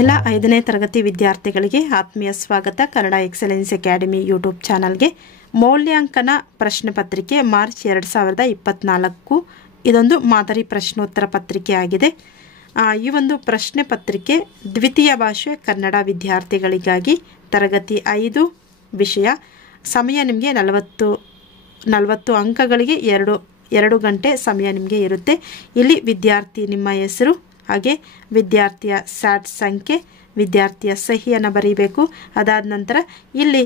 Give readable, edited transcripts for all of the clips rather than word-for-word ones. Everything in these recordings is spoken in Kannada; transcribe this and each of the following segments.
ಎಲ್ಲ 5ನೇ ತರಗತಿ ವಿದ್ಯಾರ್ಥಿಗಳಿಗೆ ಆತ್ಮೀಯ ಸ್ವಾಗತ. ಕನ್ನಡ ಎಕ್ಸಲೆನ್ಸ್ ಅಕಾಡೆಮಿ ಯೂಟ್ಯೂಬ್ ಚಾನಲ್ಗೆ ಮೌಲ್ಯಾಂಕನ ಪ್ರಶ್ನೆ ಪತ್ರಿಕೆ ಮಾರ್ಚ್ 2024 ಇದೊಂದು ಮಾದರಿ ಪ್ರಶ್ನೋತ್ತರ ಪತ್ರಿಕೆ ಆಗಿದೆ. ಈ ಒಂದು ಪ್ರಶ್ನೆ ಪತ್ರಿಕೆ ದ್ವಿತೀಯ ಭಾಷೆ ಕನ್ನಡ ವಿದ್ಯಾರ್ಥಿಗಳಿಗಾಗಿ ತರಗತಿ 5 ವಿಷಯ. ಸಮಯ ನಿಮಗೆ 40 ಅಂಕಗಳಿಗೆ 2 ಗಂಟೆ ಸಮಯ ನಿಮಗೆ ಇರುತ್ತೆ. ಇಲ್ಲಿ ವಿದ್ಯಾರ್ಥಿ ನಿಮ್ಮ ಹೆಸರು ಹಾಗೆ ವಿದ್ಯಾರ್ಥಿಯ ಸ್ಯಾಟ್ ಸಂಖ್ಯೆ, ವಿದ್ಯಾರ್ಥಿಯ ಸಹಿಯನ್ನು ಬರೀಬೇಕು. ಅದಾದ ನಂತರ ಇಲ್ಲಿ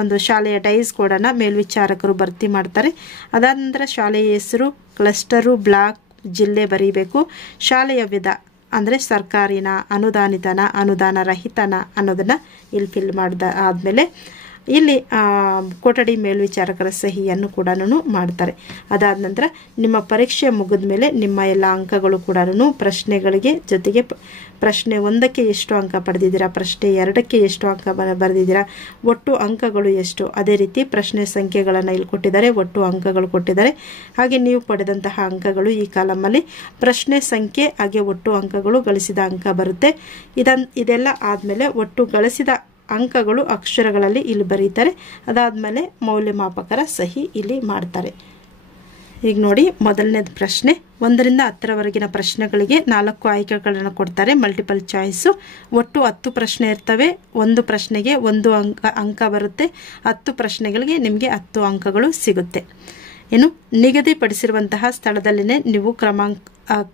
ಒಂದು ಶಾಲೆಯ ಡೈಸ್ ಕೋಡನ್ನು ಮೇಲ್ವಿಚಾರಕರು ಭರ್ತಿ ಮಾಡ್ತಾರೆ. ಅದಾದ ನಂತರ ಶಾಲೆಯ ಹೆಸರು, ಕ್ಲಸ್ಟರು, ಬ್ಲಾಕ್, ಜಿಲ್ಲೆ ಬರೀಬೇಕು. ಶಾಲೆಯ ವಿಧ ಅಂದರೆ ಸರ್ಕಾರಿನ, ಅನುದಾನಿತನ, ಅನುದಾನ ರಹಿತನ ಅನ್ನೋದನ್ನು ಇಲ್ಲಿ ಫಿಲ್ ಮಾಡಿದ ಆದಮೇಲೆ ಇಲ್ಲಿ ಕೊಠಡಿ ಮೇಲ್ವಿಚಾರಕರ ಸಹಿಯನ್ನು ಕೂಡ ಮಾಡ್ತಾರೆ. ಅದಾದ ನಂತರ ನಿಮ್ಮ ಪರೀಕ್ಷೆ ಮುಗಿದ ಮೇಲೆ ನಿಮ್ಮ ಎಲ್ಲ ಅಂಕಗಳು ಕೂಡ ಪ್ರಶ್ನೆಗಳಿಗೆ ಜೊತೆಗೆ ಪ್ರಶ್ನೆ 1ಕ್ಕೆ ಎಷ್ಟು ಅಂಕ ಪಡೆದಿದ್ದೀರಾ, ಪ್ರಶ್ನೆ 2ಕ್ಕೆ ಎಷ್ಟು ಅಂಕ ಬರೆದಿದ್ದೀರಾ, ಒಟ್ಟು ಅಂಕಗಳು ಎಷ್ಟು, ಅದೇ ರೀತಿ ಪ್ರಶ್ನೆ ಸಂಖ್ಯೆಗಳನ್ನು ಇಲ್ಲಿ ಕೊಟ್ಟಿದ್ದಾರೆ, ಒಟ್ಟು ಅಂಕಗಳು ಕೊಟ್ಟಿದ್ದಾರೆ. ಹಾಗೆ ನೀವು ಪಡೆದಂತಹ ಅಂಕಗಳು ಈ ಕಾಲಮಲ್ಲಿ ಪ್ರಶ್ನೆ ಸಂಖ್ಯೆ ಹಾಗೆ ಒಟ್ಟು ಅಂಕಗಳು ಗಳಿಸಿದ ಅಂಕ ಬರುತ್ತೆ. ಇದೆಲ್ಲ ಆದಮೇಲೆ ಒಟ್ಟು ಗಳಿಸಿದ ಅಂಕಗಳು ಅಕ್ಷರಗಳಲ್ಲಿ ಇಲ್ಲಿ ಬರೀತಾರೆ. ಅದಾದಮೇಲೆ ಮೌಲ್ಯಮಾಪಕರ ಸಹಿ ಇಲ್ಲಿ ಮಾಡ್ತಾರೆ. ಈಗ ನೋಡಿ, ಮೊದಲನೇದು ಪ್ರಶ್ನೆ 1ರಿಂದ 10ರವರೆಗಿನ ಪ್ರಶ್ನೆಗಳಿಗೆ 4 ಆಯ್ಕೆಗಳನ್ನು ಕೊಡ್ತಾರೆ. Multiple choice. ಒಟ್ಟು 10 ಪ್ರಶ್ನೆ ಇರ್ತವೆ. ಒಂದು ಪ್ರಶ್ನೆಗೆ 1 ಅಂಕ ಬರುತ್ತೆ. 10 ಪ್ರಶ್ನೆಗಳಿಗೆ ನಿಮಗೆ 10 ಅಂಕಗಳು ಸಿಗುತ್ತೆ. ಇನ್ನು ನಿಗದಿಪಡಿಸಿರುವಂತಹ ಸ್ಥಳದಲ್ಲಿನೇ ನೀವು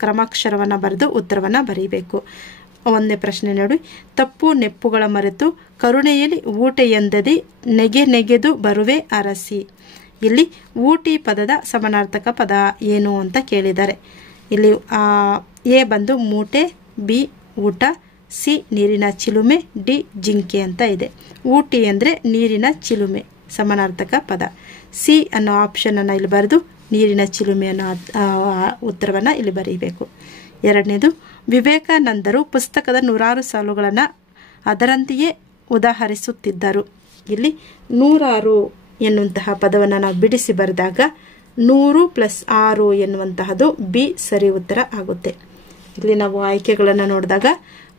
ಕ್ರಮಾಕ್ಷರವನ್ನು ಬರೆದು ಉತ್ತರವನ್ನು ಬರೀಬೇಕು. 1ನೇ ಪ್ರಶ್ನೆ ನೋಡಿ, ತಪ್ಪು ನೆಪ್ಪುಗಳ ಮರೆತು ಕರುಣೆಯಲ್ಲಿ ಊಟೆಯೆಂದದಿ ನೆಗೆದು ಬರುವೆ ಅರಸಿ. ಇಲ್ಲಿ ಊಟಿ ಪದದ ಸಮಾನಾರ್ಥಕ ಪದ ಏನು ಅಂತ ಕೇಳಿದ್ದಾರೆ. ಇಲ್ಲಿ ಎ ಬಂದು ಮೂಟೆ, ಬಿ ಊಟ, ಸಿ ನೀರಿನ ಚಿಲುಮೆ, ಡಿ ಜಿಂಕೆ ಅಂತ ಇದೆ. ಊಟಿ ಅಂದರೆ ನೀರಿನ ಚಿಲುಮೆ ಸಮಾನಾರ್ಥಕ ಪದ. ಸಿ ಅನ್ನೋ ಆಪ್ಷನನ್ನು ಇಲ್ಲಿ ಬರೆದು ನೀರಿನ ಚಿಲುಮೆ ಅನ್ನೋ ಉತ್ತರವನ್ನು ಇಲ್ಲಿ ಬರೀಬೇಕು. 2ನೇದು, ವಿವೇಕಾನಂದರು ಪುಸ್ತಕದ 100 ಸಾಲುಗಳನ್ನು ಅದರಂತೆಯೇ ಉದಾಹರಿಸುತ್ತಿದ್ದರು. ಇಲ್ಲಿ 100 ಎನ್ನುವಂತಹ ಪದವನ್ನು ನಾವು ಬಿಡಿಸಿ ಬರೆದಾಗ 100 + 6 ಎನ್ನುವಂತಹದ್ದು ಬಿ ಸರಿ ಉತ್ತರ ಆಗುತ್ತೆ. ಇಲ್ಲಿ ನಾವು ಆಯ್ಕೆಗಳನ್ನು ನೋಡಿದಾಗ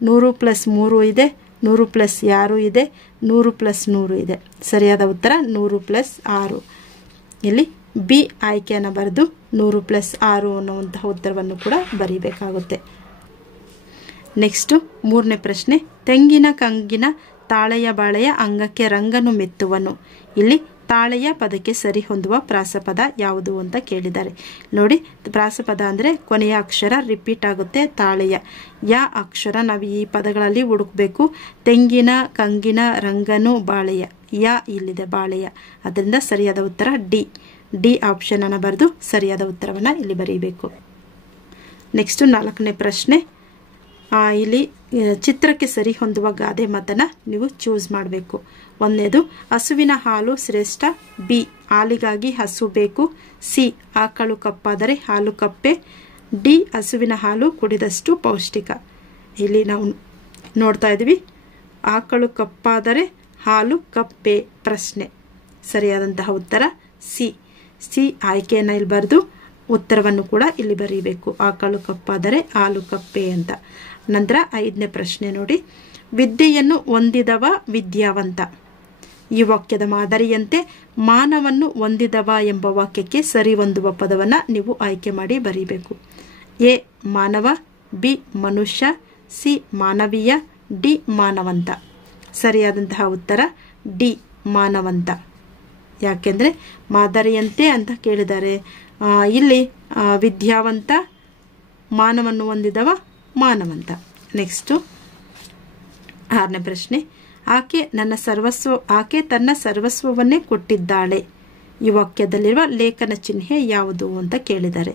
100 + 3 ಇದೆ, 100 + 6 ಇದೆ, 100 + 100 ಇದೆ. ಸರಿಯಾದ ಉತ್ತರ 100 + 6. ಇಲ್ಲಿ ಬಿ ಆಯ್ಕೆಯನ್ನು ಬರೆದು 100 + 6 ಅನ್ನುವಂತಹ ಉತ್ತರವನ್ನು ಕೂಡ ಬರೀಬೇಕಾಗುತ್ತೆ. ನೆಕ್ಸ್ಟು 3ನೇ ಪ್ರಶ್ನೆ, ತೆಂಗಿನ ಕಂಗಿನ ತಾಳೆಯ ಬಾಳೆಯ ಅಂಗಕ್ಕೆ ರಂಗನು ಮೆತ್ತುವನು. ಇಲ್ಲಿ ತಾಳೆಯ ಪದಕ್ಕೆ ಸರಿ ಹೊಂದುವ ಪ್ರಾಸಪದ ಯಾವುದು ಅಂತ ಕೇಳಿದ್ದಾರೆ. ನೋಡಿ, ಪ್ರಾಸಪದ ಅಂದರೆ ಕೊನೆಯ ಅಕ್ಷರ ರಿಪೀಟ್ ಆಗುತ್ತೆ. ತಾಳೆಯ ಅಕ್ಷರ ನಾವು ಈ ಪದಗಳಲ್ಲಿ ಹುಡುಕಬೇಕು. ತೆಂಗಿನ, ಕಂಗಿನ, ರಂಗನು, ಬಾಳೆಯ. ಇಲ್ಲಿದೆ ಬಾಳೆಯ. ಅದರಿಂದ ಸರಿಯಾದ ಉತ್ತರ ಡಿ ಆಪ್ಷನ್ ಅನ್ನು ಬರೆದು ಸರಿಯಾದ ಉತ್ತರವನ್ನು ಇಲ್ಲಿ ಬರೀಬೇಕು. ನೆಕ್ಸ್ಟು 4ನೇ ಪ್ರಶ್ನೆ, ಇಲ್ಲಿ ಚಿತ್ರಕ್ಕೆ ಸರಿ ಹೊಂದುವ ಗಾದೆ ಮಾತನ್ನು ನೀವು ಚೂಸ್ ಮಾಡಬೇಕು. 1ನೇದು, ಹಸುವಿನ ಹಾಲು ಶ್ರೇಷ್ಠ, ಬಿ ಹಾಲಿಗಾಗಿ ಹಸು ಬೇಕು, ಸಿ ಆಕಳು ಕಪ್ಪಾದರೆ ಹಾಲು ಕಪ್ಪೆ, ಡಿ ಹಸುವಿನ ಹಾಲು ಕುಡಿದಷ್ಟು ಪೌಷ್ಟಿಕ. ಇಲ್ಲಿ ನಾವು ನೋಡ್ತಾ ಇದ್ದೀವಿ, ಆಕಳು ಕಪ್ಪಾದರೆ ಹಾಲು ಕಪ್ಪೆ ಪ್ರಶ್ನೆ. ಸರಿಯಾದಂತಹ ಉತ್ತರ ಸಿ ಆಯ್ಕೆಯನ್ನು ಇಲ್ಲಿ ಬರೆದು ಉತ್ತರವನ್ನು ಕೂಡ ಇಲ್ಲಿ ಬರೀಬೇಕು. ಆಕಳು ಕಪ್ಪಾದರೆ ಹಾಲು ಕಪ್ಪೆ ಅಂತ. ನಂತರ 5ನೇ ಪ್ರಶ್ನೆ ನೋಡಿ, ವಿದ್ಯೆಯನ್ನು ಹೊಂದಿದವ ವಿದ್ಯಾವಂತ. ಈ ವಾಕ್ಯದ ಮಾದರಿಯಂತೆ ಮಾನವನ್ನು ಹೊಂದಿದವ ಎಂಬ ವಾಕ್ಯಕ್ಕೆ ಸರಿ ಹೊಂದುವ ಪದವನ್ನು ನೀವು ಆಯ್ಕೆ ಮಾಡಿ ಬರೀಬೇಕು. ಎ ಮಾನವ, ಬಿ ಮನುಷ್ಯ, ಸಿ ಮಾನವೀಯ, ಡಿ ಮಾನವಂತ. ಸರಿಯಾದಂತಹ ಉತ್ತರ ಡಿ ಮಾನವಂತ. ಯಾಕೆಂದರೆ ಮಾದರಿಯಂತೆ ಅಂತ ಕೇಳಿದ್ದಾರೆ. ಇಲ್ಲಿ ವಿದ್ಯಾವಂತ, ಮಾನವನ್ನು ಹೊಂದಿದವ ಮಾನವಂತ. ನೆಕ್ಸ್ಟು 6ನೇ ಪ್ರಶ್ನೆ, ಆಕೆ ತನ್ನ ಸರ್ವಸ್ವವನ್ನೇ ಕೊಟ್ಟಿದ್ದಾಳೆ. ಈ ವಾಕ್ಯದಲ್ಲಿರುವ ಲೇಖನ ಚಿಹ್ನೆ ಯಾವುದು ಅಂತ ಕೇಳಿದ್ದಾರೆ.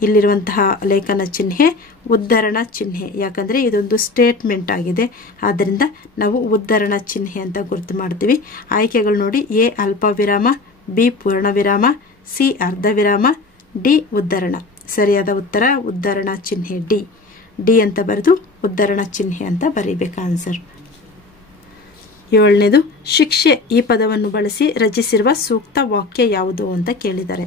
ಇಲ್ಲಿರುವಂತಹ ಲೇಖನ ಚಿಹ್ನೆ ಉದ್ಧರಣ ಚಿಹ್ನೆ. ಯಾಕಂದರೆ ಇದೊಂದು ಸ್ಟೇಟ್ಮೆಂಟ್ ಆಗಿದೆ, ಆದ್ದರಿಂದ ನಾವು ಉದ್ಧರಣ ಚಿಹ್ನೆ ಅಂತ ಗುರುತು ಮಾಡ್ತೀವಿ. ಆಯ್ಕೆಗಳು ನೋಡಿ, ಎ ಅಲ್ಪ ವಿರಾಮ, ಬಿ ಪೂರ್ಣ ವಿರಾಮ, ಸಿ ಅರ್ಧ ವಿರಾಮ, ಡಿ ಉದ್ಧರಣ. ಸರಿಯಾದ ಉತ್ತರ ಉದ್ಧರಣ ಚಿಹ್ನೆ ಡಿ ಅಂತ ಬರೆದು ಉದ್ಧರಣ ಚಿಹ್ನೆ ಅಂತ ಬರೀಬೇಕು ಆನ್ಸರ್. 7ನೇದು, ಶಿಕ್ಷೆ ಈ ಪದವನ್ನು ಬಳಸಿ ರಚಿಸಿರುವ ಸೂಕ್ತ ವಾಕ್ಯ ಯಾವುದು ಅಂತ ಕೇಳಿದ್ದಾರೆ.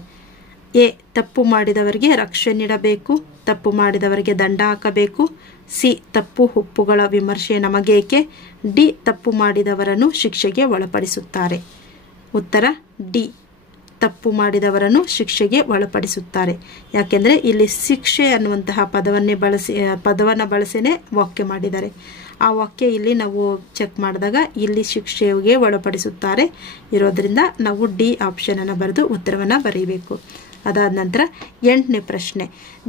ಎ ತಪ್ಪು ಮಾಡಿದವರಿಗೆ ರಕ್ಷೆ ನೀಡಬೇಕು, ತಪ್ಪು ಮಾಡಿದವರಿಗೆ ದಂಡ ಹಾಕಬೇಕು. ಸಿ ತಪ್ಪು ಒಪ್ಪುಗಳ ವಿಮರ್ಶೆ ನಮಗೇಕೆ. ಡಿ ತಪ್ಪು ಮಾಡಿದವರನ್ನು ಶಿಕ್ಷೆಗೆ ಒಳಪಡಿಸುತ್ತಾರೆ. ಉತ್ತರ ಡಿ, ತಪ್ಪು ಮಾಡಿದವರನ್ನು ಶಿಕ್ಷೆಗೆ ಒಳಪಡಿಸುತ್ತಾರೆ. ಯಾಕೆಂದರೆ ಇಲ್ಲಿ ಶಿಕ್ಷೆ ಅನ್ನುವಂತಹ ಪದವನ್ನು ಬಳಸಿನೇ ವಾಕ್ಯ ಮಾಡಿದ್ದಾರೆ. ಆ ವಾಕ್ಯ ಇಲ್ಲಿ ನಾವು ಚೆಕ್ ಮಾಡಿದಾಗ ಇಲ್ಲಿ ಶಿಕ್ಷೆಗೆ ಒಳಪಡಿಸುತ್ತಾರೆ ಇರೋದ್ರಿಂದ ನಾವು ಡಿ ಆಪ್ಷನನ್ನು ಬರೆದು ಉತ್ತರವನ್ನು ಬರೀಬೇಕು. ಅದಾದ ನಂತರ 8ನೇ ಪ್ರಶ್ನೆ.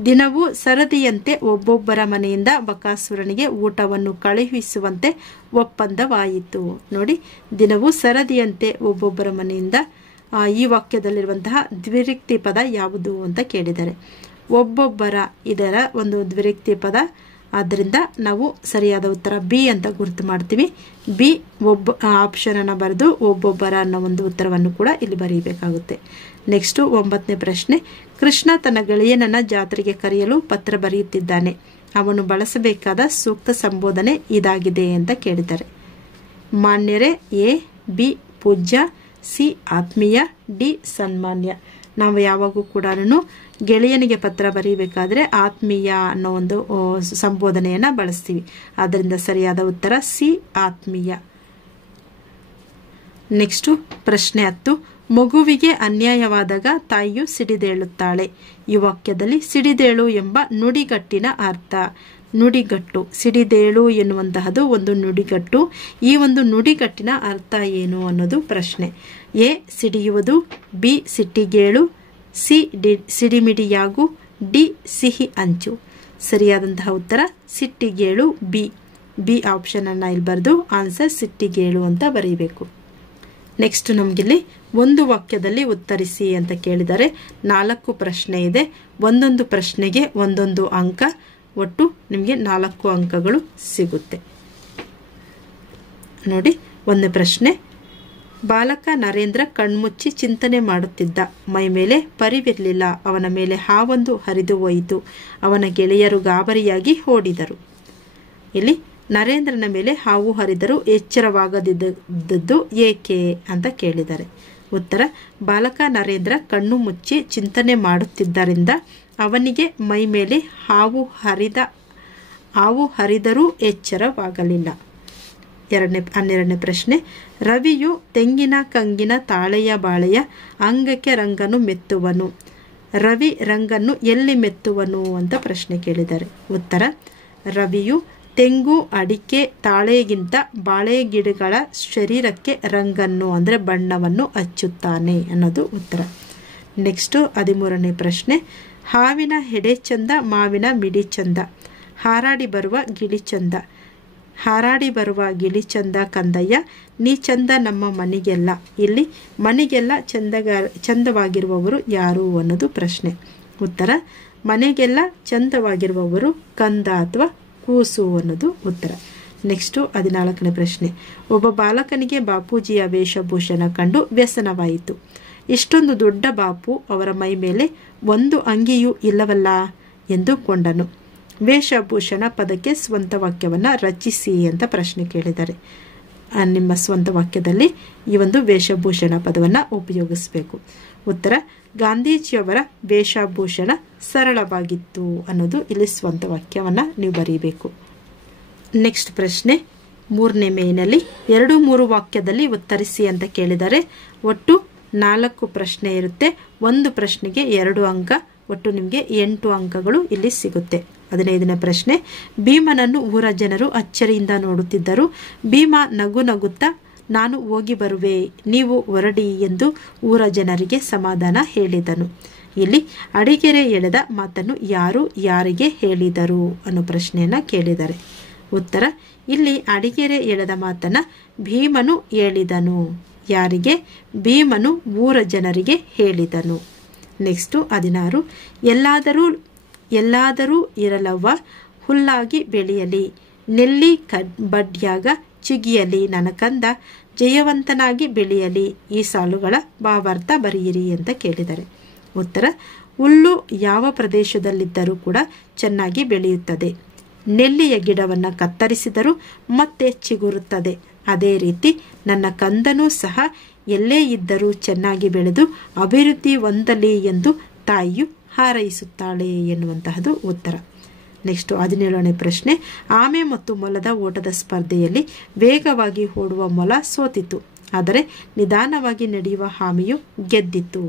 ದಿನವೂ ಸರದಿಯಂತೆ ಒಬ್ಬೊಬ್ಬರ ಮನೆಯಿಂದ ಬಕಾಸುರನಿಗೆ ಊಟವನ್ನು ಕಳುಹಿಸುವಂತೆ ಒಪ್ಪಂದವಾಯಿತು. ನೋಡಿ, ದಿನವೂ ಸರದಿಯಂತೆ ಒಬ್ಬೊಬ್ಬರ ಮನೆಯಿಂದ, ಈ ವಾಕ್ಯದಲ್ಲಿರುವಂತಹ ದ್ವಿರಿಕ್ತಿ ಪದ ಯಾವುದು ಅಂತ ಕೇಳಿದ್ದಾರೆ. ಒಬ್ಬೊಬ್ಬರ ಇದರ ಒಂದು ದ್ವಿರಿಕ್ತಿ ಪದ, ಆದ್ದರಿಂದ ನಾವು ಸರಿಯಾದ ಉತ್ತರ ಬಿ ಅಂತ ಗುರುತು ಮಾಡ್ತೀವಿ. ಬಿ ಆಪ್ಷನನ್ನು ಬರೆದು ಒಬ್ಬೊಬ್ಬರ ಅನ್ನೋ ಒಂದು ಉತ್ತರವನ್ನು ಕೂಡ ಇಲ್ಲಿ ಬರೀಬೇಕಾಗುತ್ತೆ. ನೆಕ್ಸ್ಟು 9ನೇ ಪ್ರಶ್ನೆ. ಕೃಷ್ಣ ತನ್ನ ಗೆಳೆಯನನ್ನ ಜಾತ್ರೆಗೆ ಕರೆಯಲು ಪತ್ರ ಬರೆಯುತ್ತಿದ್ದಾನೆ. ಅವನು ಬಳಸಬೇಕಾದ ಸೂಕ್ತ ಸಂಬೋಧನೆ ಇದಾಗಿದೆ ಅಂತ ಕೇಳಿದ್ದಾರೆ. ಮಾನ್ಯರೇ, ಎ, ಬಿ ಪೂಜ್ಯ, ಸಿ ಆತ್ಮೀಯ, ಡಿ ಸನ್ಮಾನ್ಯ. ನಾವು ಯಾವಾಗೂ ಕೂಡ ಗೆಳೆಯನಿಗೆ ಪತ್ರ ಬರೀಬೇಕಾದ್ರೆ ಆತ್ಮೀಯ ಅನ್ನೋ ಒಂದು ಸಂಬೋಧನೆಯನ್ನು ಬಳಸ್ತೀವಿ. ಆದ್ದರಿಂದ ಸರಿಯಾದ ಉತ್ತರ ಸಿ ಆತ್ಮೀಯ. ನೆಕ್ಸ್ಟು ಪ್ರಶ್ನೆ 10. ಮಗುವಿಗೆ ಅನ್ಯಾಯವಾದಾಗ ತಾಯಿಯು ಸಿಡಿದೇಳುತ್ತಾಳೆ. ಈ ವಾಕ್ಯದಲ್ಲಿ ಸಿಡಿದೇಳು ಎಂಬ ನುಡಿಗಟ್ಟಿನ ಅರ್ಥ. ನುಡಿಗಟ್ಟು, ಸಿಡಿದೇಳು ಎನ್ನುವಂತಹದ್ದು ಒಂದು ನುಡಿಗಟ್ಟು. ಈ ಒಂದು ನುಡಿಗಟ್ಟಿನ ಅರ್ಥ ಏನು ಅನ್ನೋದು ಪ್ರಶ್ನೆ. ಎ ಸಿಡಿಯುವುದು, ಬಿ ಸಿಟ್ಟಿಗೇಳು, ಸಿ ಸಿಡಿಮಿಡಿಯಾಗು, ಡಿ ಸಿಹಿ ಅಂಚು. ಸರಿಯಾದಂತಹ ಉತ್ತರ ಸಿಟ್ಟಿಗೇಳು, ಬಿ ಆಪ್ಷನನ್ನು ಇಲ್ಲಿ ಬರೆದು ಆನ್ಸರ್ ಸಿಟ್ಟಿಗೇಳು ಅಂತ ಬರೀಬೇಕು. ನೆಕ್ಸ್ಟ್ ನಮಗಿಲ್ಲಿ ಒಂದು ವಾಕ್ಯದಲ್ಲಿ ಉತ್ತರಿಸಿ ಅಂತ ಕೇಳಿದರೆ 4 ಪ್ರಶ್ನೆ ಇದೆ. ಒಂದೊಂದು ಪ್ರಶ್ನೆಗೆ ಒಂದೊಂದು ಅಂಕ, ಒಟ್ಟು ನಿಮಗೆ 4 ಅಂಕಗಳು ಸಿಗುತ್ತೆ. ನೋಡಿ, 1ನೇ ಪ್ರಶ್ನೆ. ಬಾಲಕ ನರೇಂದ್ರ ಕಣ್ಮುಚ್ಚಿ ಚಿಂತನೆ ಮಾಡುತ್ತಿದ್ದ. ಮೈ ಮೇಲೆ ಪರಿವಿರಲಿಲ್ಲ. ಅವನ ಮೇಲೆ ಹಾವೊಂದು ಹರಿದು ಹೋಯಿತು. ಅವನ ಗೆಳೆಯರು ಗಾಬರಿಯಾಗಿ ಓಡಿದರು. ಇಲ್ಲಿ ನರೇಂದ್ರನ ಮೇಲೆ ಹಾವು ಹರಿದರೂ ಎಚ್ಚರವಾಗದಿದ್ದದ್ದು ಏಕೆ ಅಂತ ಕೇಳಿದ್ದಾರೆ. ಉತ್ತರ, ಬಾಲಕ ನರೇಂದ್ರ ಕಣ್ಣು ಮುಚ್ಚಿ ಚಿಂತನೆ ಮಾಡುತ್ತಿದ್ದರಿಂದ ಅವನಿಗೆ ಮೈ ಮೇಲೆ ಹಾವು ಹರಿದರೂ ಎಚ್ಚರವಾಗಲಿಲ್ಲ. 12ನೇ ಪ್ರಶ್ನೆ. ರವಿಯು ತೆಂಗಿನ ಕಂಗಿನ ತಾಳೆಯ ಬಾಳೆಯ ಅಂಗಕ್ಕೆ ರಂಗನ್ನು ಮೆತ್ತುವನು. ರವಿ ರಂಗನ್ನು ಎಲ್ಲಿ ಮೆತ್ತುವನು ಅಂತ ಪ್ರಶ್ನೆ ಕೇಳಿದ್ದಾರೆ. ಉತ್ತರ, ರವಿಯು ತೆಂಗು, ಅಡಿಕೆ, ತಾಳೆಗಿಂತ ಬಾಳೆ ಗಿಡಗಳ ಶರೀರಕ್ಕೆ ರಂಗನ್ನು ಅಂದರೆ ಬಣ್ಣವನ್ನು ಹಚ್ಚುತ್ತಾನೆ ಅನ್ನೋದು ಉತ್ತರ. ನೆಕ್ಸ್ಟು 13ನೇ ಪ್ರಶ್ನೆ. ಹಾವಿನ ಹೆಡೆ ಚಂದ, ಮಾವಿನ ಮಿಡಿ ಚಂದ, ಹಾರಾಡಿ ಬರುವ ಗಿಳಿ ಚಂದ. ಹಾರಾಡಿ ಬರುವ ಗಿಳಿ ಚಂದ ಕಂದಯ್ಯ, ನೀ ಚಂದ ನಮ್ಮ ಮನೆಗೆಲ್ಲ. ಇಲ್ಲಿ ಮನೆಗೆಲ್ಲ ಚಂದವಾಗಿರುವವರು ಯಾರು ಅನ್ನೋದು ಪ್ರಶ್ನೆ. ಉತ್ತರ, ಮನೆಗೆಲ್ಲ ಚಂದವಾಗಿರುವವರು ಕಂದ ಅಥವಾ ಕೂಸು ಅನ್ನೋದು ಉತ್ತರ. ನೆಕ್ಸ್ಟು 14ನೇ ಪ್ರಶ್ನೆ. ಒಬ್ಬ ಬಾಲಕನಿಗೆ ಬಾಪೂಜಿಯ ವೇಷಭೂಷಣ ಕಂಡು ವ್ಯಸನವಾಯಿತು. ಇಷ್ಟೊಂದು ದೊಡ್ಡ ಬಾಪು ಅವರ ಮೈ ಮೇಲೆ ಒಂದು ಅಂಗಿಯೂ ಇಲ್ಲವಲ್ಲ ಎಂದು ಕೊಂಡನು. ವೇಷಭೂಷಣ ಪದಕ್ಕೆ ಸ್ವಂತ ವಾಕ್ಯವನ್ನು ರಚಿಸಿ ಅಂತ ಪ್ರಶ್ನೆ ಕೇಳಿದ್ದಾರೆ. ನಿಮ್ಮ ಸ್ವಂತ ವಾಕ್ಯದಲ್ಲಿ ಈ ಒಂದು ವೇಷಭೂಷಣ ಪದವನ್ನು ಉಪಯೋಗಿಸಬೇಕು. ಉತ್ತರ, ಗಾಂಧೀಜಿಯವರ ವೇಷಭೂಷಣ ಸರಳವಾಗಿತ್ತು ಅನ್ನೋದು ಇಲ್ಲಿ ಸ್ವಂತ ವಾಕ್ಯವನ್ನು ನೀವು ಬರೀಬೇಕು. ನೆಕ್ಸ್ಟ್ ಪ್ರಶ್ನೆ 3ನೇ ಮೇನಲ್ಲಿ 2-3 ವಾಕ್ಯದಲ್ಲಿ ಉತ್ತರಿಸಿ ಅಂತ ಕೇಳಿದರೆ. ಒಟ್ಟು 4 ಪ್ರಶ್ನೆ ಇರುತ್ತೆ. ಒಂದು ಪ್ರಶ್ನೆಗೆ 2 ಅಂಕ, ಒಟ್ಟು ನಿಮಗೆ 8 ಅಂಕಗಳು ಇಲ್ಲಿ ಸಿಗುತ್ತೆ. 15ನೇ ಪ್ರಶ್ನೆ. ಭೀಮನನ್ನು ಊರ ಜನರು ಅಚ್ಚರಿಯಿಂದ ನೋಡುತ್ತಿದ್ದರು. ಭೀಮ ನಗು ನಗುತ್ತಾ, ನಾನು ಹೋಗಿ ಬರುವೆ, ನೀವು ಹೊರಡಿ ಎಂದು ಊರ ಜನರಿಗೆ ಸಮಾಧಾನ ಹೇಳಿದನು. ಇಲ್ಲಿ ಅಡಿಗೆರೆ ಎಳೆದ ಮಾತನ್ನು ಯಾರು ಯಾರಿಗೆ ಹೇಳಿದರು ಅನ್ನೋ ಪ್ರಶ್ನೆಯನ್ನು ಕೇಳಿದ್ದಾರೆ. ಉತ್ತರ, ಇಲ್ಲಿ ಅಡಿಗೆರೆ ಎಳೆದ ಮಾತನ್ನು ಭೀಮನು ಹೇಳಿದನು. ಯಾರಿಗೆ? ಭೀಮನು ಊರ ಜನರಿಗೆ ಹೇಳಿದನು. ನೆಕ್ಸ್ಟು 16. ಎಲ್ಲಾದರೂ ಇರಲವ್ವ, ಹುಲ್ಲಾಗಿ ಬೆಳೆಯಲಿ, ನೆಲ್ಲಿ ಬಡ್ಯಾಗ ಚಿಗಿಯಲಿ, ನನ್ನ ಕಂದ ಜಯವಂತನಾಗಿ ಬೆಳೆಯಲಿ. ಈ ಸಾಲುಗಳ ಭಾವಾರ್ಥ ಬರೆಯಿರಿ ಅಂತ ಕೇಳಿದ್ದಾರೆ. ಉತ್ತರ, ಹುಲ್ಲು ಯಾವ ಪ್ರದೇಶದಲ್ಲಿದ್ದರೂ ಕೂಡ ಚೆನ್ನಾಗಿ ಬೆಳೆಯುತ್ತದೆ. ನೆಲ್ಲಿಯ ಗಿಡವನ್ನು ಕತ್ತರಿಸಿದರೂ ಮತ್ತೆ ಚಿಗುರುತ್ತದೆ. ಅದೇ ರೀತಿ ನನ್ನ ಕಂದನೂ ಸಹ ಎಲ್ಲೇ ಇದ್ದರೂ ಚೆನ್ನಾಗಿ ಬೆಳೆದು ಅಭಿವೃದ್ಧಿ ಹೊಂದಲಿ ಎಂದು ತಾಯಿಯು ಹಾರೈಸುತ್ತಾಳೆ ಎನ್ನುವಂತಹದ್ದು ಉತ್ತರ. ನೆಕ್ಸ್ಟ್ 17ನೇ ಪ್ರಶ್ನೆ. ಆಮೆ ಮತ್ತು ಮೊಲದ ಓಟದ ಸ್ಪರ್ಧೆಯಲ್ಲಿ ವೇಗವಾಗಿ ಓಡುವ ಮೊಲ ಸೋತಿತು, ಆದರೆ ನಿಧಾನವಾಗಿ ನಡೆಯುವ ಆಮೆಯು ಗೆದ್ದಿತು.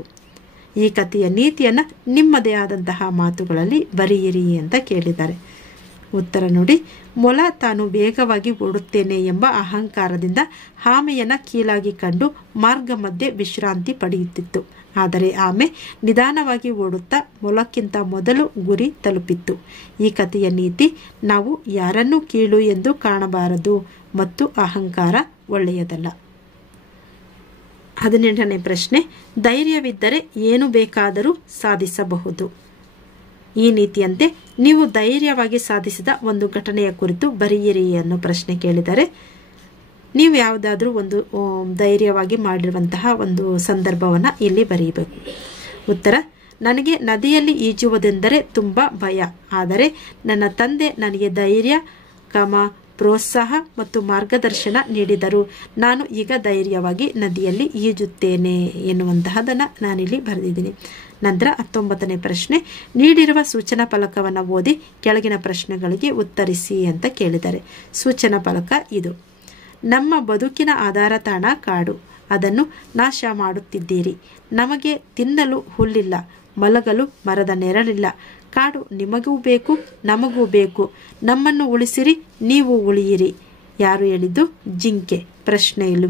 ಈ ಕಥೆಯ ನೀತಿಯನ್ನು ನಿಮ್ಮದೇ ಆದಂತಹ ಮಾತುಗಳಲ್ಲಿ ಬರೆಯಿರಿ ಅಂತ ಕೇಳಿದ್ದಾರೆ. ಉತ್ತರ ನೋಡಿ. ಮೊಲ ತಾನು ವೇಗವಾಗಿ ಓಡುತ್ತೇನೆ ಎಂಬ ಅಹಂಕಾರದಿಂದ ಆಮೆಯನ್ನು ಕೀಲಾಗಿ ಕಂಡು ಮಾರ್ಗ ಮಧ್ಯೆ ವಿಶ್ರಾಂತಿ ಪಡೆಯುತ್ತಿತ್ತು. ಆದರೆ ಆಮೆ ನಿಧಾನವಾಗಿ ಓಡುತ್ತಾ ಮೊಲಕ್ಕಿಂತ ಮೊದಲು ಗುರಿ ತಲುಪಿತ್ತು. ಈ ಕಥೆಯ ನೀತಿ: ನಾವು ಯಾರನ್ನೂ ಕೀಳು ಎಂದು ಕಾಣಬಾರದು ಮತ್ತು ಅಹಂಕಾರ ಒಳ್ಳೆಯದಲ್ಲ. 18ನೇ ಪ್ರಶ್ನೆ. ಧೈರ್ಯವಿದ್ದರೆ ಏನು ಬೇಕಾದರೂ ಸಾಧಿಸಬಹುದು. ಈ ನೀತಿಯಂತೆ ನೀವು ಧೈರ್ಯವಾಗಿ ಸಾಧಿಸಿದ ಒಂದು ಘಟನೆಯ ಕುರಿತು ಬರೆಯಿರಿ ಅನ್ನೋ ಪ್ರಶ್ನೆ ಕೇಳಿದರೆ, ನೀವು ಯಾವುದಾದ್ರೂ ಒಂದು ಧೈರ್ಯವಾಗಿ ಮಾಡಿರುವಂತಹ ಒಂದು ಸಂದರ್ಭವನ್ನು ಇಲ್ಲಿ ಬರೆಯಬೇಕು. ಉತ್ತರ: ನನಗೆ ನದಿಯಲ್ಲಿ ಈಜುವುದೆಂದರೆ ತುಂಬ ಭಯ, ಆದರೆ ನನ್ನ ತಂದೆ ನನಗೆ ಧೈರ್ಯ, ಪ್ರೋತ್ಸಾಹ ಮತ್ತು ಮಾರ್ಗದರ್ಶನ ನೀಡಿದರು. ನಾನು ಈಗ ಧೈರ್ಯವಾಗಿ ನದಿಯಲ್ಲಿ ಈಜುತ್ತೇನೆ ಎನ್ನುವಂತಹದನ್ನು ನಾನಿಲ್ಲಿ ಬರೆದಿದ್ದೀನಿ. ನಂತರ 19ನೇ ಪ್ರಶ್ನೆ. ನೀಡಿರುವ ಸೂಚನಾ ಫಲಕವನ್ನು ಓದಿ ಕೆಳಗಿನ ಪ್ರಶ್ನೆಗಳಿಗೆ ಉತ್ತರಿಸಿ ಅಂತ ಕೇಳಿದ್ದಾರೆ. ಸೂಚನಾ ಫಲಕ ಇದು: ನಮ್ಮ ಬದುಕಿನ ಆಧಾರ ತಾಣ ಕಾಡು, ಅದನ್ನು ನಾಶ ಮಾಡುತ್ತಿದ್ದೀರಿ. ನಮಗೆ ತಿನ್ನಲು ಹುಲ್ಲಿಲ್ಲ, ಮಲಗಲು ಮರದ ನೆರಳಿಲ್ಲ. ಕಾಡು ನಿಮಗೂ ಬೇಕು, ನಮಗೂ ಬೇಕು. ನಮ್ಮನ್ನು ಉಳಿಸಿರಿ, ನೀವು ಉಳಿಯಿರಿ. ಯಾರು ಹೇಳಿದ್ದು? ಜಿಂಕೆ. ಪ್ರಶ್ನೆ ಇಲ್ಲಿ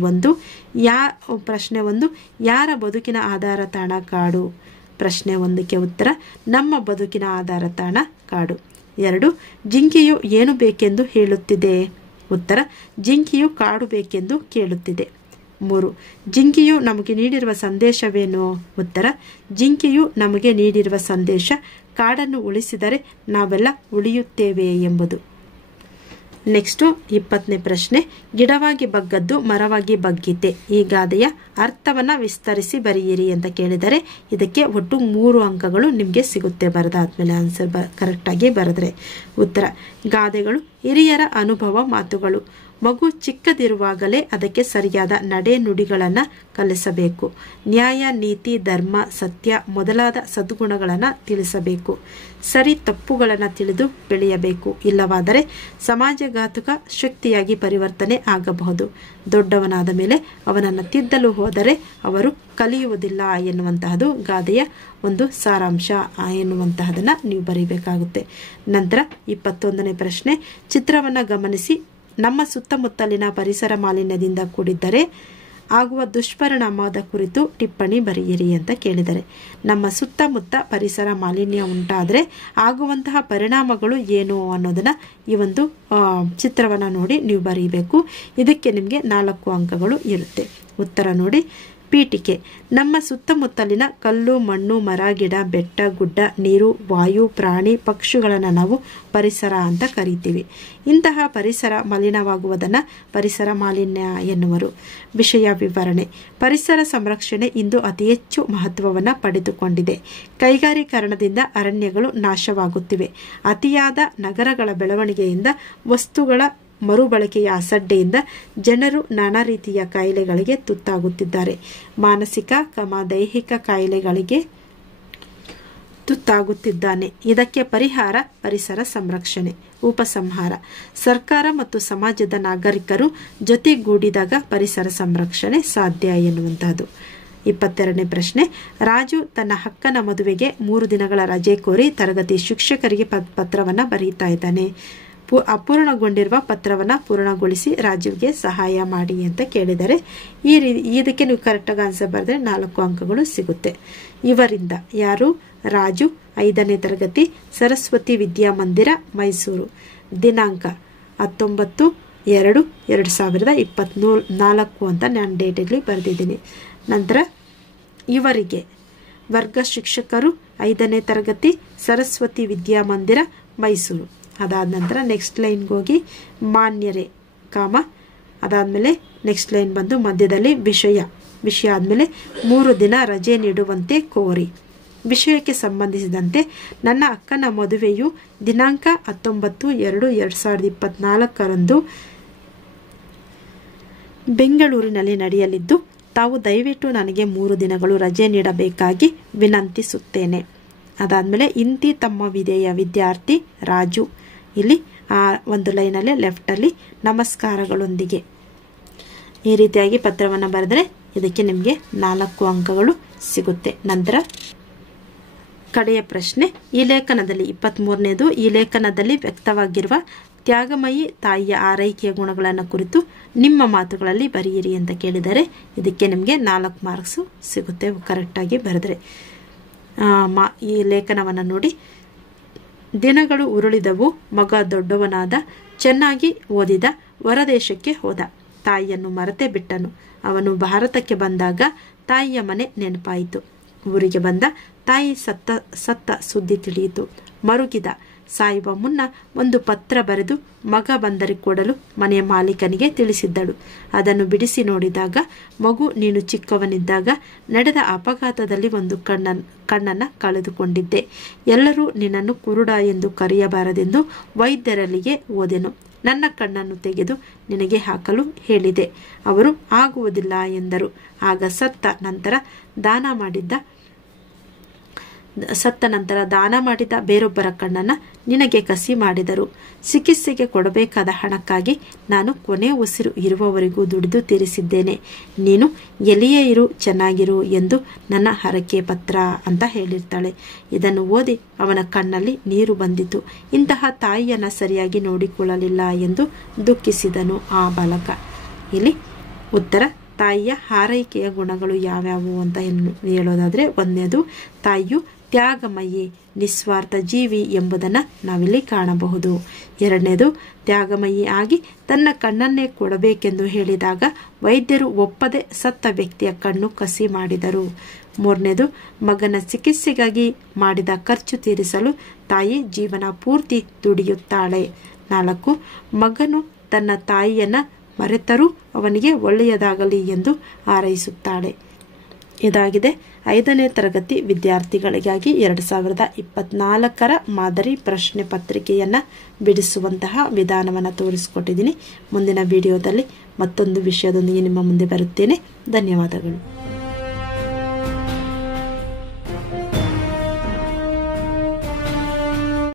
ಪ್ರಶ್ನೆ 1. ಯಾರ ಬದುಕಿನ ಆಧಾರ ತಾಣ ಕಾಡು? ಪ್ರಶ್ನೆ 1ಕ್ಕೆ ಉತ್ತರ: ನಮ್ಮ ಬದುಕಿನ ಆಧಾರ ತಾಣ ಕಾಡು. 2. ಜಿಂಕೆಯು ಏನು ಬೇಕೆಂದು ಹೇಳುತ್ತಿದೆ? ಉತ್ತರ: ಜಿಂಕೆಯು ಕಾಡು ಬೇಕೆಂದು ಕೇಳುತ್ತಿದೆ. 3. ಜಿಂಕೆಯು ನಮಗೆ ನೀಡಿರುವ ಸಂದೇಶವೇನು? ಉತ್ತರ: ಜಿಂಕೆಯು ನಮಗೆ ನೀಡಿರುವ ಸಂದೇಶ ಕಾಡನ್ನು ಉಳಿಸಿದರೆ ನಾವೆಲ್ಲ ಉಳಿಯುತ್ತೇವೆ ಎಂಬುದು. ನೆಕ್ಸ್ಟು 20ನೇ ಪ್ರಶ್ನೆ. ಗಿಡವಾಗಿ ಬಗ್ಗದ್ದು ಮರವಾಗಿ ಬಗ್ಗೀತೆ. ಈ ಗಾದೆಯ ಅರ್ಥವನ್ನು ವಿಸ್ತರಿಸಿ ಬರೆಯಿರಿ ಅಂತ ಕೇಳಿದರೆ, ಇದಕ್ಕೆ ಒಟ್ಟು 3 ಅಂಕಗಳು ನಿಮಗೆ ಸಿಗುತ್ತೆ ಬರೆದಾದ್ಮೇಲೆ ಆನ್ಸರ್ ಕರೆಕ್ಟಾಗಿ ಬರೆದ್ರೆ. ಉತ್ತರ: ಗಾದೆಗಳು ಹಿರಿಯರ ಅನುಭವ ಮಾತುಗಳು. ಮಗು ಚಿಕ್ಕದಿರುವಾಗಲೇ ಅದಕ್ಕೆ ಸರಿಯಾದ ನಡೆ ನುಡಿಗಳನ್ನು ಕಲಿಸಬೇಕು. ನ್ಯಾಯ, ನೀತಿ, ಧರ್ಮ, ಸತ್ಯ ಮೊದಲಾದ ಸದ್ಗುಣಗಳನ್ನು ತಿಳಿಸಬೇಕು. ಸರಿ ತಪ್ಪುಗಳನ್ನು ತಿಳಿದು ಬೆಳೆಯಬೇಕು. ಇಲ್ಲವಾದರೆ ಸಮಾಜಘಾತುಕ ಶಕ್ತಿಯಾಗಿ ಪರಿವರ್ತನೆ ಆಗಬಹುದು. ದೊಡ್ಡವನಾದ ಮೇಲೆ ಅವನನ್ನು ತಿದ್ದಲು ಹೋದರೆ ಅವರು ಕಲಿಯುವುದಿಲ್ಲ ಎನ್ನುವಂತಹದ್ದು ಗಾದೆಯ ಒಂದು ಸಾರಾಂಶ ಎನ್ನುವಂತಹದನ್ನು ನೀವು ಬರೀಬೇಕಾಗುತ್ತೆ. ನಂತರ 21ನೇ ಪ್ರಶ್ನೆ. ಚಿತ್ರವನ್ನು ಗಮನಿಸಿ ನಮ್ಮ ಸುತ್ತಮುತ್ತಲಿನ ಪರಿಸರ ಮಾಲಿನ್ಯದಿಂದ ಕೂಡಿದ್ದರೆ ಆಗುವ ದುಷ್ಪರಿಣಾಮದ ಕುರಿತು ಟಿಪ್ಪಣಿ ಬರೆಯಿರಿ ಅಂತ ಕೇಳಿದರೆ, ನಮ್ಮ ಸುತ್ತಮುತ್ತ ಪರಿಸರ ಮಾಲಿನ್ಯ ಉಂಟಾದರೆ ಆಗುವಂತಹ ಪರಿಣಾಮಗಳು ಏನು ಅನ್ನೋದನ್ನು ಈ ಒಂದು ಚಿತ್ರವನ್ನು ನೋಡಿ ನೀವು ಬರೀಬೇಕು. ಇದಕ್ಕೆ ನಿಮಗೆ 4 ಅಂಕಗಳು ಇರುತ್ತೆ. ಉತ್ತರ ನೋಡಿ. ಪೀಠಿಕೆ. ನಮ್ಮ ಸುತ್ತಮುತ್ತಲಿನ ಕಲ್ಲು, ಮಣ್ಣು, ಮರ, ಗಿಡ, ಬೆಟ್ಟ, ಗುಡ್ಡ, ನೀರು, ವಾಯು, ಪ್ರಾಣಿ, ಪಕ್ಷಿಗಳನ್ನು ನಾವು ಪರಿಸರ ಅಂತ ಕರಿತೀವಿ. ಇಂತಹ ಪರಿಸರ ಮಲಿನವಾಗುವುದನ್ನು ಪರಿಸರ ಮಾಲಿನ್ಯ ಎನ್ನುವರು. ವಿಷಯ ವಿವರಣೆ. ಪರಿಸರ ಸಂರಕ್ಷಣೆ ಇಂದು ಅತಿ ಹೆಚ್ಚು ಮಹತ್ವವನ್ನು ಪಡೆದುಕೊಂಡಿದೆ. ಕೈಗಾರೀಕರಣದಿಂದ ಅರಣ್ಯಗಳು ನಾಶವಾಗುತ್ತಿವೆ. ಅತಿಯಾದ ನಗರಗಳ ಬೆಳವಣಿಗೆಯಿಂದ ವಸ್ತುಗಳ ಮರುಬಳಕೆಯ ಅಸಡ್ಡೆಯಿಂದ ಜನರು ನಾನಾ ರೀತಿಯ ಕಾಯಿಲೆಗಳಿಗೆ ತುತ್ತಾಗುತ್ತಿದ್ದಾರೆ. ಮಾನಸಿಕ ದೈಹಿಕ ಕಾಯಿಲೆಗಳಿಗೆ ತುತ್ತಾಗುತ್ತಿದ್ದಾನೆ. ಇದಕ್ಕೆ ಪರಿಹಾರ ಪರಿಸರ ಸಂರಕ್ಷಣೆ. ಉಪಸಂಹಾರ. ಸರ್ಕಾರ ಮತ್ತು ಸಮಾಜದ ನಾಗರಿಕರು ಜೊತೆಗೂಡಿದಾಗ ಪರಿಸರ ಸಂರಕ್ಷಣೆ ಸಾಧ್ಯ ಎನ್ನುವಂತಹದ್ದು. 22ನೇ ಪ್ರಶ್ನೆ. ರಾಜು ತನ್ನ ಅಕ್ಕನ ಮದುವೆಗೆ 3 ದಿನಗಳ ರಜೆ ಕೋರಿ ತರಗತಿ ಶಿಕ್ಷಕರಿಗೆ ಪತ್ರವನ್ನು ಬರೀತಾ ಇದ್ದಾನೆ. ಅಪೂರ್ಣಗೊಂಡಿರುವ ಪತ್ರವನ್ನು ಪೂರ್ಣಗೊಳಿಸಿ ರಾಜುವಿಗೆ ಸಹಾಯ ಮಾಡಿ ಅಂತ ಕೇಳಿದರೆ, ಇದಕ್ಕೆ ನೀವು ಕರೆಕ್ಟಾಗಿ ಆನ್ಸರ್ ಬರೆದ್ರೆ 4 ಅಂಕಗಳು ಸಿಗುತ್ತೆ. ಇವರಿಂದ ಯಾರು? ರಾಜು, 5ನೇ ತರಗತಿ, ಸರಸ್ವತಿ ವಿದ್ಯಾಮಂದಿರ, ಮೈಸೂರು. ದಿನಾಂಕ 19/2/2024 ಅಂತ ನಾನು ಡೇಟಲ್ಲಿ ಬರೆದಿದ್ದೀನಿ. ನಂತರ ಇವರಿಗೆ ವರ್ಗ ಶಿಕ್ಷಕರು, 5ನೇ ತರಗತಿ, ಸರಸ್ವತಿ ವಿದ್ಯಾಮಂದಿರ, ಮೈಸೂರು. ಅದಾದ ನಂತರ ನೆಕ್ಸ್ಟ್ ಲೈನ್ಗೆ ಹೋಗಿ ಮಾನ್ಯರೇ, ಅದಾದಮೇಲೆ ನೆಕ್ಸ್ಟ್ ಲೈನ್ ಬಂದು ಮಧ್ಯದಲ್ಲಿ ವಿಷಯ ಆದಮೇಲೆ 3 ದಿನ ರಜೆ ನೀಡುವಂತೆ ಕೋರಿ. ವಿಷಯಕ್ಕೆ ಸಂಬಂಧಿಸಿದಂತೆ ನನ್ನ ಅಕ್ಕನ ಮದುವೆಯು ದಿನಾಂಕ 19/2/2024 ಬೆಂಗಳೂರಿನಲ್ಲಿ ನಡೆಯಲಿದ್ದು ತಾವು ದಯವಿಟ್ಟು ನನಗೆ 3 ದಿನಗಳು ರಜೆ ನೀಡಬೇಕಾಗಿ ವಿನಂತಿಸುತ್ತೇನೆ. ಅದಾದಮೇಲೆ ಇಂತಿ ತಮ್ಮ ವಿಧೇಯ ವಿದ್ಯಾರ್ಥಿ ರಾಜು. ಇಲ್ಲಿ ಆ ಒಂದು ಲೈನಲ್ಲಿ ಲೆಫ್ಟಲ್ಲಿ ನಮಸ್ಕಾರಗಳೊಂದಿಗೆ. ಈ ರೀತಿಯಾಗಿ ಪತ್ರವನ್ನು ಬರೆದರೆ ಇದಕ್ಕೆ ನಿಮಗೆ 4 ಅಂಕಗಳು ಸಿಗುತ್ತೆ. ನಂತರ ಕಡೆಯ ಪ್ರಶ್ನೆ, ಈ ಲೇಖನದಲ್ಲಿ 23ನೇದು, ಈ ಲೇಖನದಲ್ಲಿ ವ್ಯಕ್ತವಾಗಿರುವ ತ್ಯಾಗಮಯಿ ತಾಯಿಯ ಆರೈಕೆಯ ಗುಣಗಳನ್ನು ಕುರಿತು ನಿಮ್ಮ ಮಾತುಗಳಲ್ಲಿ ಬರೆಯಿರಿ ಅಂತ ಕೇಳಿದರೆ ಇದಕ್ಕೆ ನಿಮಗೆ 4 ಮಾರ್ಕ್ಸು ಸಿಗುತ್ತೆ ಕರೆಕ್ಟಾಗಿ ಬರೆದರೆ. ಈ ಲೇಖನವನ್ನು ನೋಡಿ. ದಿನಗಳು ಉರುಳಿದವು, ಮಗ ದೊಡ್ಡವನಾದ, ಚೆನ್ನಾಗಿ ಓದಿದ, ಹೊರದೇಶಕ್ಕೆ ಹೋದ, ತಾಯಿಯನ್ನು ಮರೆತೇ ಬಿಟ್ಟನು. ಅವನು ಭಾರತಕ್ಕೆ ಬಂದಾಗ ತಾಯಿಯ ಮನೆ ನೆನಪಾಯಿತು. ಊರಿಗೆ ಬಂದ, ತಾಯಿ ಸತ್ತ ಸುದ್ದಿ ತಿಳಿಯಿತು. ಮರುಗಿದ, ಸಾಯುವ ಮುನ್ನ ಒಂದು ಪತ್ರ ಬರೆದು ಮಗ ಬಂದರೆ ಕೊಡಲು ಮನೆಯ ಮಾಲೀಕನಿಗೆ ತಿಳಿಸಿದ್ದಳು. ಅದನ್ನು ಬಿಡಿಸಿ ನೋಡಿದಾಗ, ಮಗು ನೀನು ಚಿಕ್ಕವನಿದ್ದಾಗ ನಡೆದ ಅಪಘಾತದಲ್ಲಿ ಒಂದು ಕಣ್ಣನ್ನು ಕಳೆದುಕೊಂಡಿದ್ದೆ. ಎಲ್ಲರೂ ನಿನ್ನನ್ನು ಕುರುಡ ಎಂದು ಕರೆಯಬಾರದೆಂದು ವೈದ್ಯರಲ್ಲಿಗೆ ಹೋದೆನು. ನನ್ನ ಕಣ್ಣನ್ನು ತೆಗೆದು ನಿನಗೆ ಹಾಕಲು ಹೇಳಿದೆ. ಅವರು ಆಗುವುದಿಲ್ಲ ಎಂದರು. ಆಗ ಸತ್ತ ನಂತರ ದಾನ ಮಾಡಿದ ಬೇರೊಬ್ಬರ ಕಣ್ಣನ್ನು ನಿನಗೆ ಕಸಿ ಮಾಡಿದರು. ಚಿಕಿತ್ಸೆಗೆ ಕೊಡಬೇಕಾದ ಹಣಕ್ಕಾಗಿ ನಾನು ಕೊನೆ ಉಸಿರು ಇರುವವರೆಗೂ ದುಡಿದು ತೀರಿಸಿದ್ದೇನೆ. ನೀನು ಎಲ್ಲಿಯೇ ಇರು, ಚೆನ್ನಾಗಿರು ಎಂದು ನನ್ನ ಹರಕೆ ಪತ್ರ ಅಂತ ಹೇಳಿರ್ತಾಳೆ. ಇದನ್ನು ಓದಿ ಅವನ ಕಣ್ಣಲ್ಲಿ ನೀರು ಬಂದಿತು. ಇಂತಹ ತಾಯಿಯನ್ನು ಸರಿಯಾಗಿ ನೋಡಿಕೊಳ್ಳಲಿಲ್ಲ ಎಂದು ದುಃಖಿಸಿದನು ಆ ಬಾಲಕ. ಇಲ್ಲಿ ಉತ್ತರ, ತಾಯಿಯ ಹಾರೈಕೆಯ ಗುಣಗಳು ಯಾವ್ಯಾವು ಅಂತ ಹೇಳೋದಾದರೆ, 1ನೇದು ತಾಯಿಯು ತ್ಯಾಗಮಯಿ, ನಿಸ್ವಾರ್ಥ ಜೀವಿ ಎಂಬುದನ್ನು ನಾವಿಲ್ಲಿ ಕಾಣಬಹುದು. 2ನೇದು ತ್ಯಾಗಮಯಿ ಆಗಿ ತನ್ನ ಕಣ್ಣನ್ನೇ ಕೊಡಬೇಕೆಂದು ಹೇಳಿದಾಗ ವೈದ್ಯರು ಒಪ್ಪದೆ ಸತ್ತ ವ್ಯಕ್ತಿಯ ಕಣ್ಣು ಕಸಿ ಮಾಡಿದರು. 3ನೇದು ಮಗನ ಚಿಕಿತ್ಸೆಗಾಗಿ ಮಾಡಿದ ಖರ್ಚು ತೀರಿಸಲು ತಾಯಿ ಜೀವನ ಪೂರ್ತಿ ದುಡಿಯುತ್ತಾಳೆ. 4 ಮಗನು ತನ್ನ ತಾಯಿಯನ್ನು ಮರೆತರೂ ಅವನಿಗೆ ಒಳ್ಳೆಯದಾಗಲಿ ಎಂದು ಹಾರೈಸುತ್ತಾಳೆ. ಇದಾಗಿದೆ 5ನೇ ತರಗತಿ ವಿದ್ಯಾರ್ಥಿಗಳಿಗಾಗಿ 2024ರ ಮಾದರಿ ಪ್ರಶ್ನೆ ಪತ್ರಿಕೆಯನ್ನು ಬಿಡಿಸುವಂತಹ ವಿಧಾನವನ್ನು ತೋರಿಸಿಕೊಟ್ಟಿದ್ದೀನಿ. ಮುಂದಿನ ವಿಡಿಯೋದಲ್ಲಿ ಮತ್ತೊಂದು ವಿಷಯದೊಂದಿಗೆ ನಿಮ್ಮ ಮುಂದೆ ಬರುತ್ತೇನೆ. ಧನ್ಯವಾದಗಳು.